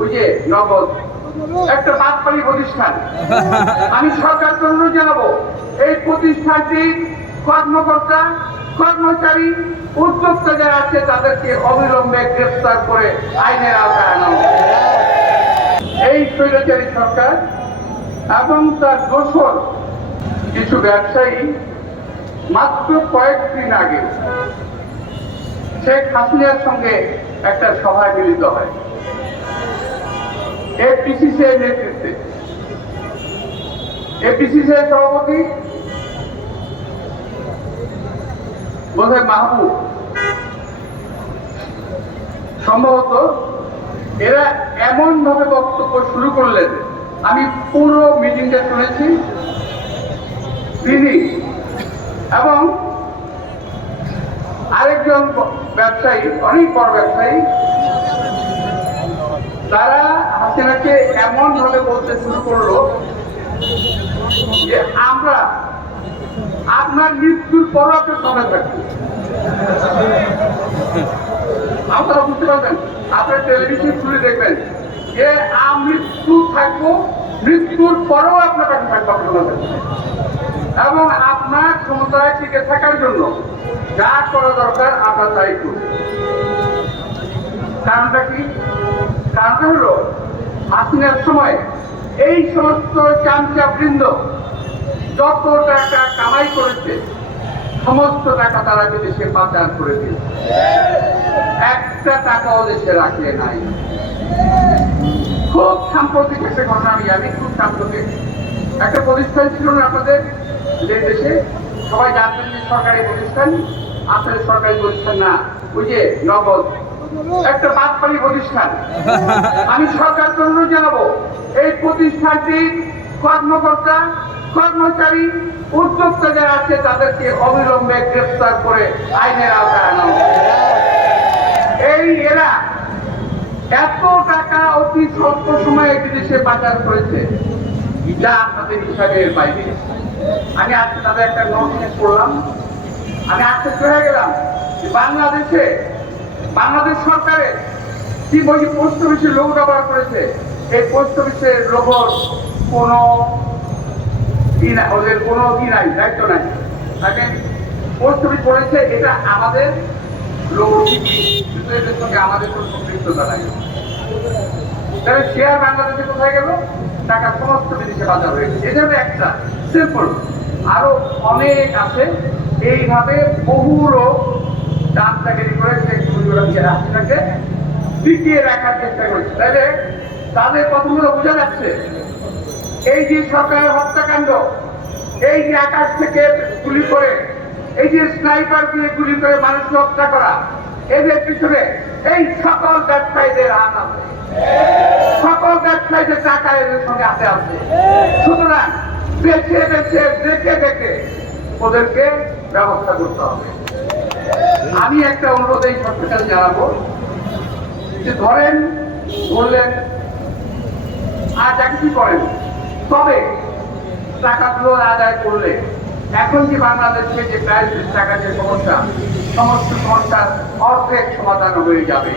ওই যে নগদ একটা বাদপাড়ি প্রতিষ্ঠান। আমি সরকারকে অনুরোধ জানাবো এই প্রতিষ্ঠানটি কর্মকর্তা কর্মচারী উদ্যোক্তা যারা আছে তাদেরকে অবিলম্বে গ্রেফতার করে আইনের আওতায় আনা হবে। এই স্বৈরাচারী সরকার এবং তার দোসর কিছু ব্যবসায়ী মাত্র কয়েকদিন আগে শেখ হাসিনার সঙ্গে একটা সভায় মিলিত হয় এফবিসিসিআই নেতৃত্বে। এফবিসিসিআই সভাপতি বোধহয় মাহবুব, সম্ভবত এরা এমন ভাবে বক্তব্য শুরু করলেন, আমি পুরো মিটিংটা শুনেছি। তিনি এবং আরেকজন ব্যবসায়ী, অনেক বড় ব্যবসায়ী, তারা হাসিনাকে এমন ভাবে বলতে শুরু করলো যে আমরা আপনার মৃত্যুর পর আপনার সঙ্গে থাকবো। আপনারা বুঝতে পারবেন, আপনার টেলিভিশন খুলে দেখবেন যে মৃত্যু থাকবো, মৃত্যুর পরেও আপনার কাছে থাকবো আপনার, এবং আপনার ক্ষমতায় টিকে থাকার জন্য যা করা দরকার আপনার তাই করুন। কারণটা কি? কারণটা হলো হাসিনার সময় এই সমস্ত চামচা বৃন্দ যত টাকা কামাই করেছে সমস্ত টাকা তারা দেশে পাচার করে দিয়েছে, একটা টাকাও দেশে রাখে নাই। খুব সাম্প্রতিক একটা ঘটনা আমি জানি, খুব সাম্প্রতিক একটা প্রতিষ্ঠান ছিল না আপনাদের যে দেশে, সবাই জানতেন যে সরকারি প্রতিষ্ঠান, আসলে সরকারি প্রতিষ্ঠান না, ওই যে নগদ একটা বাদপাড়ি প্রতিষ্ঠান। আমি সরকারকে অনুরোধ জানাবো এই প্রতিষ্ঠানটি কর্মকর্তা কর্মচারী উদ্যোক্তা যারা আছে তাদেরকে অবিলম্বে গ্রেফতার করে আইনের আওতায় আনা হবে। এই এরা এত টাকা অতি স্বল্প সময়ে বিদেশে পাচার করেছে যা আপনাদের হিসাবের বাইরে। আমি আজকে তাদের একটা নোটিশ পড়লাম, আমি আশ্চর্য হয়ে গেলাম যে বাংলাদেশ সরকারের কি বই পোস্ট অফিসের লোগো ব্যবহার করেছে। এই পোস্ট অফিসের লোগোর কোনো ওদের কোনো নাই, দায়িত্ব নাই। তাকে পোস্ট অফিস করেছে এটা আমাদের লোগো, এদের সঙ্গে আমাদের কোনো সম্পৃক্ততা নাই। তাহলে শেয়ার বাংলাদেশে কোথায় গেল? টাকা সমস্ত বিদেশে বাজার হয়ে গেছে। এটা হলো একটা সিম্পল, আরো অনেক আছে। এইভাবে বহু লোক চাকরি করে রাষ্ট্রটাকে টিকিয়ে রাখার চেষ্টা করছে। তাহলে তাদের কথাগুলো বোঝা যাচ্ছে। এই যে সরকারের হত্যাকাণ্ড, এই যে আকাশ থেকে গুলি করে, এই যে স্নাইপার দিয়ে গুলি করে মানুষকে হত্যা করা, এদের পিছনে এই সকল ব্যবসায়ীদের হাত আছে, সকল ব্যবসায়ীদের টাকা এদের সঙ্গে হাতে আছে। সুতরাং বেছে বেছে দেখে দেখে ওদেরকে ব্যবস্থা করতে হবে। আমি একটা অনুরোধ এই সরকারকে জানাবো যে ধরেন বললেন আর যা কিছু করেন, তবে টাকাগুলো আদায় করলে এখন যে বাংলাদেশে যে প্রায় টাকা যে সমস্যা, সমস্ত সমস্যার অর্ধেক সমাধান হয়ে যাবে।